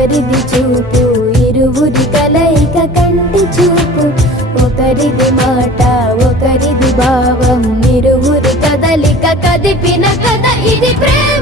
ఒకరిది చూపు ఇరువురి కలయిక కంటి చూపు, ఒకరిది మాట ఒకరిది భావం ఇరువురి కదలిక కదిపిన కథ ఇది ప్రేమ.